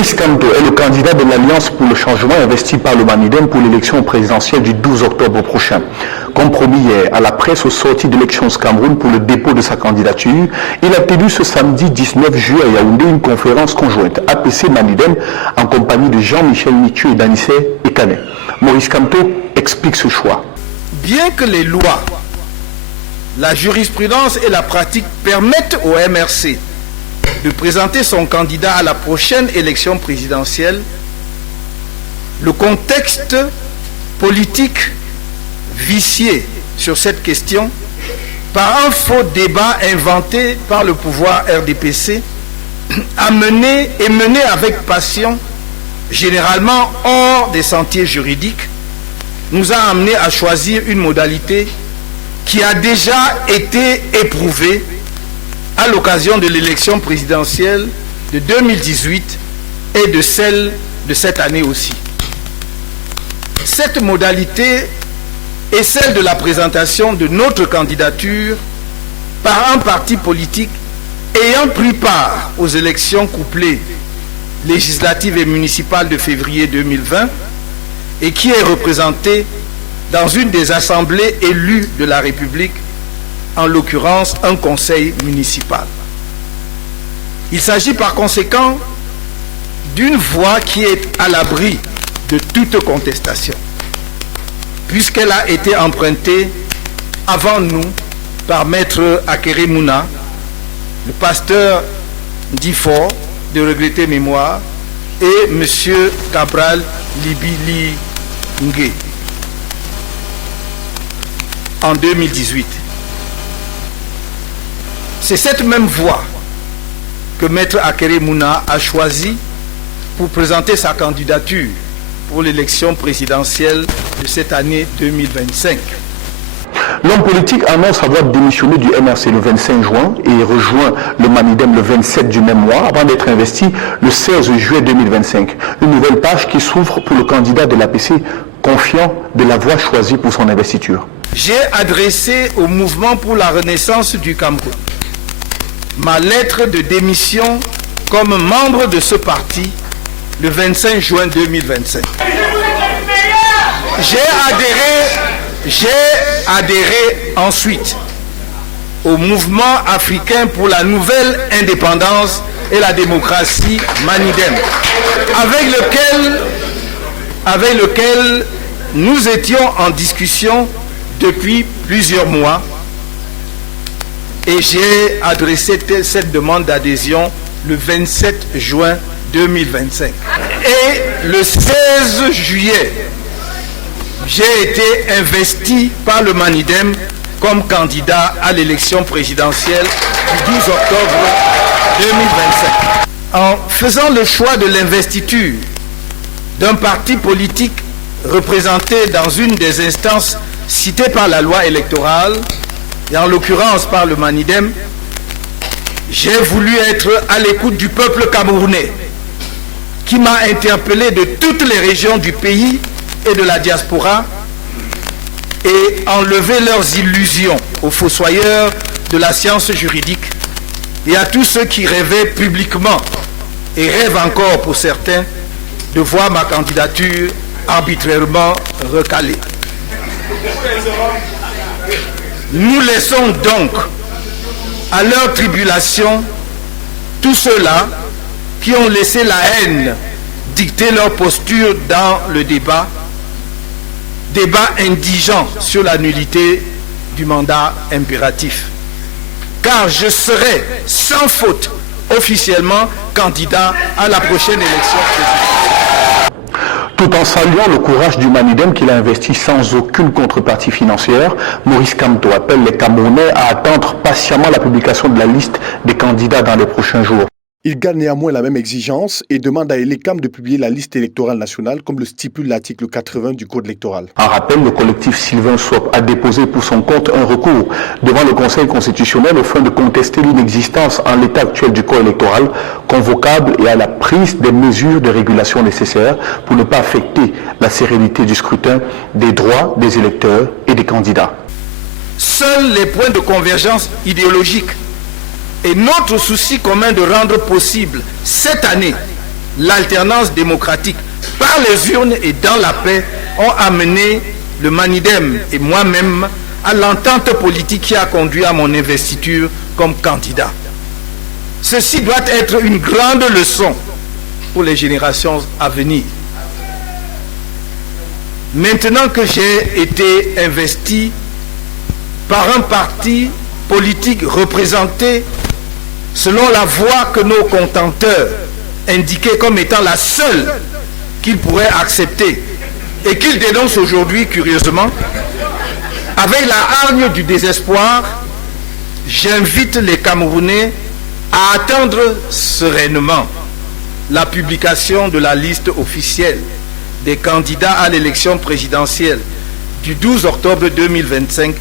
Maurice Kamto est le candidat de l'Alliance pour le changement investi par le Manidem pour l'élection présidentielle du 12 octobre prochain. Comme promis hier à la presse au sorti d'Elections Cameroun pour le dépôt de sa candidature, il a tenu ce samedi 19 juillet à Yaoundé une conférence conjointe APC Manidem en compagnie de Jean-Michel Mithieu et d'Anissé Ekane. Maurice Kamto explique ce choix. Bien que les lois, la jurisprudence et la pratique permettent au MRC de présenter son candidat à la prochaine élection présidentielle, le contexte politique vicié sur cette question par un faux débat inventé par le pouvoir RDPC a mené avec passion, généralement hors des sentiers juridiques, nous a amené à choisir une modalité qui a déjà été éprouvée à l'occasion de l'élection présidentielle de 2018 et de celle de cette année aussi. Cette modalité est celle de la présentation de notre candidature par un parti politique ayant pris part aux élections couplées législatives et municipales de février 2020 et qui est représenté dans une des assemblées élues de la République, en l'occurrence un conseil municipal. Il s'agit par conséquent d'une voie qui est à l'abri de toute contestation, puisqu'elle a été empruntée avant nous par Maître Akere Mouna, le pasteur d'Ifor, de regrettée mémoire, et M. Cabral Libili Ngué en 2018. C'est cette même voie que Maître Akere Mouna a choisi pour présenter sa candidature pour l'élection présidentielle de cette année 2025. L'homme politique annonce avoir démissionné du MRC le 25 juin et rejoint le Manidem le 27 du même mois avant d'être investi le 16 juillet 2025. Une nouvelle page qui s'ouvre pour le candidat de l'APC, confiant de la voie choisie pour son investiture. J'ai adressé au mouvement pour la renaissance du Cameroun ma lettre de démission comme membre de ce parti le 25 juin 2025. J'ai adhéré ensuite au mouvement africain pour la nouvelle indépendance et la démocratie Manidem, avec lequel nous étions en discussion depuis plusieurs mois, et j'ai adressé cette demande d'adhésion le 27 juin 2025. Et le 16 juillet, j'ai été investi par le Manidem comme candidat à l'élection présidentielle du 12 octobre 2025. En faisant le choix de l'investiture d'un parti politique représenté dans une des instances citées par la loi électorale, et en l'occurrence par le Manidem, j'ai voulu être à l'écoute du peuple camerounais qui m'a interpellé de toutes les régions du pays et de la diaspora et enlever leurs illusions aux fossoyeurs de la science juridique et à tous ceux qui rêvaient publiquement et rêvent encore pour certains de voir ma candidature arbitrairement recalée. Nous laissons donc à leur tribulation tous ceux-là qui ont laissé la haine dicter leur posture dans le débat indigent sur la nullité du mandat impératif. Car je serai sans faute officiellement candidat à la prochaine élection présidentielle. Tout en saluant le courage du Manidem qu'il a investi sans aucune contrepartie financière, Maurice Kamto appelle les Camerounais à attendre patiemment la publication de la liste des candidats dans les prochains jours. Il garde néanmoins la même exigence et demande à Elecam de publier la liste électorale nationale comme le stipule l'article 80 du Code électoral. En rappel, le collectif Sylvain Swap a déposé pour son compte un recours devant le Conseil constitutionnel afin de contester l'inexistence en l'état actuel du Code électoral convocable et à la prise des mesures de régulation nécessaires pour ne pas affecter la sérénité du scrutin, des droits des électeurs et des candidats. Seuls les points de convergence idéologique et notre souci commun de rendre possible cette année l'alternance démocratique par les urnes et dans la paix ont amené le Manidem et moi-même à l'entente politique qui a conduit à mon investiture comme candidat. Ceci doit être une grande leçon pour les générations à venir. Maintenant que j'ai été investi par un parti politique représenté selon la voie que nos contenteurs indiquaient comme étant la seule qu'ils pourraient accepter et qu'ils dénoncent aujourd'hui curieusement, avec la hargne du désespoir, j'invite les Camerounais à attendre sereinement la publication de la liste officielle des candidats à l'élection présidentielle du 12 octobre 2025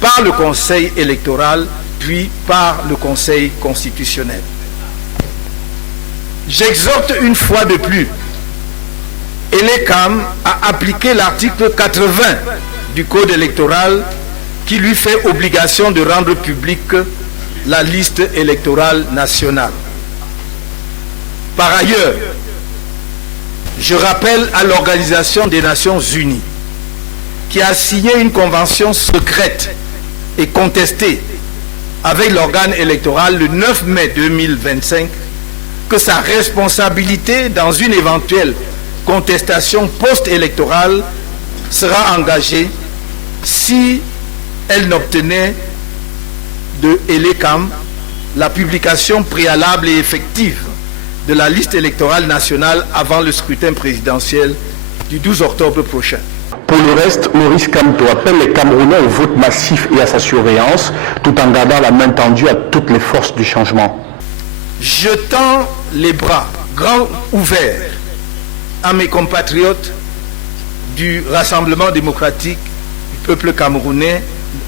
par le Conseil électoral, puis par le Conseil constitutionnel. J'exhorte une fois de plus Elecam à appliquer l'article 80 du Code électoral qui lui fait obligation de rendre publique la liste électorale nationale. Par ailleurs, je rappelle à l'Organisation des Nations Unies qui a signé une convention secrète et contestée avec l'organe électoral le 9 mai 2025 que sa responsabilité dans une éventuelle contestation post-électorale sera engagée si elle n'obtenait de Elecam la publication préalable et effective de la liste électorale nationale avant le scrutin présidentiel du 12 octobre prochain. Pour le reste, Maurice Kamto appelle les Camerounais au vote massif et à sa surveillance, tout en gardant la main tendue à toutes les forces du changement. Je tends les bras grands ouverts à mes compatriotes du Rassemblement démocratique du peuple camerounais,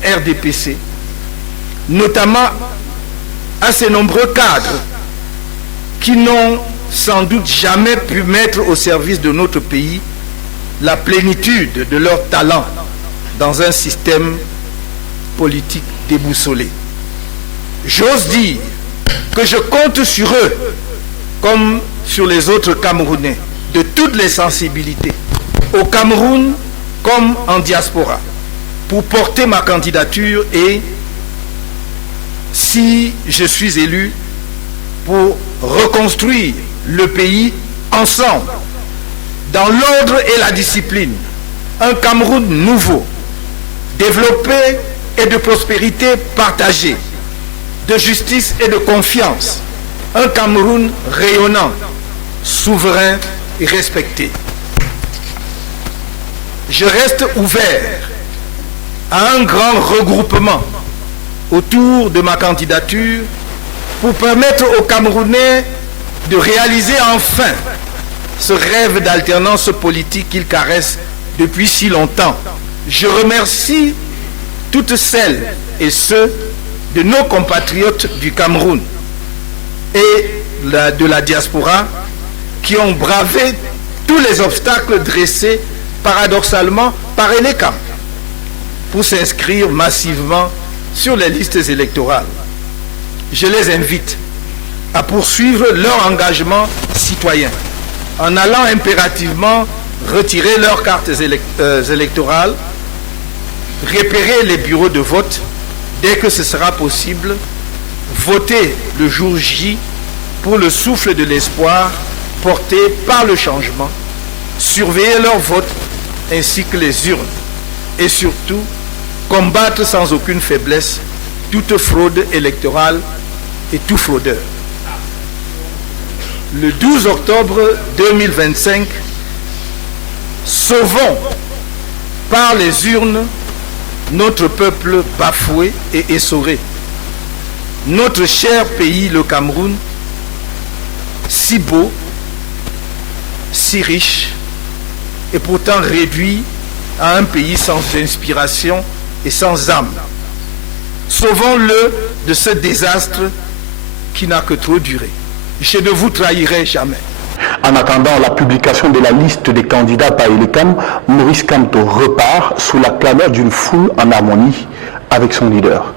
RDPC, notamment à ces nombreux cadres qui n'ont sans doute jamais pu mettre au service de notre pays la plénitude de leur talent dans un système politique déboussolé. J'ose dire que je compte sur eux, comme sur les autres Camerounais, de toutes les sensibilités, au Cameroun comme en diaspora, pour porter ma candidature et, si je suis élu, pour reconstruire le pays ensemble, dans l'ordre et la discipline, un Cameroun nouveau, développé et de prospérité partagée, de justice et de confiance, un Cameroun rayonnant, souverain et respecté. Je reste ouvert à un grand regroupement autour de ma candidature pour permettre aux Camerounais de réaliser enfin ce rêve d'alternance politique qu'ils caressent depuis si longtemps. Je remercie toutes celles et ceux de nos compatriotes du Cameroun et de la diaspora qui ont bravé tous les obstacles dressés paradoxalement par Elecam pour s'inscrire massivement sur les listes électorales. Je les invite à poursuivre leur engagement citoyen en allant impérativement retirer leurs cartes électorales, repérer les bureaux de vote dès que ce sera possible, voter le jour J pour le souffle de l'espoir porté par le changement, surveiller leur vote ainsi que les urnes et surtout combattre sans aucune faiblesse toute fraude électorale et tout fraudeur. Le 12 octobre 2025, sauvons par les urnes notre peuple bafoué et essoré, notre cher pays, le Cameroun, si beau, si riche, et pourtant réduit à un pays sans inspiration et sans âme. Sauvons-le de ce désastre qui n'a que trop duré. Je ne vous trahirai jamais. En attendant la publication de la liste des candidats par Elecam, Maurice Kamto repart sous la clameur d'une foule en harmonie avec son leader.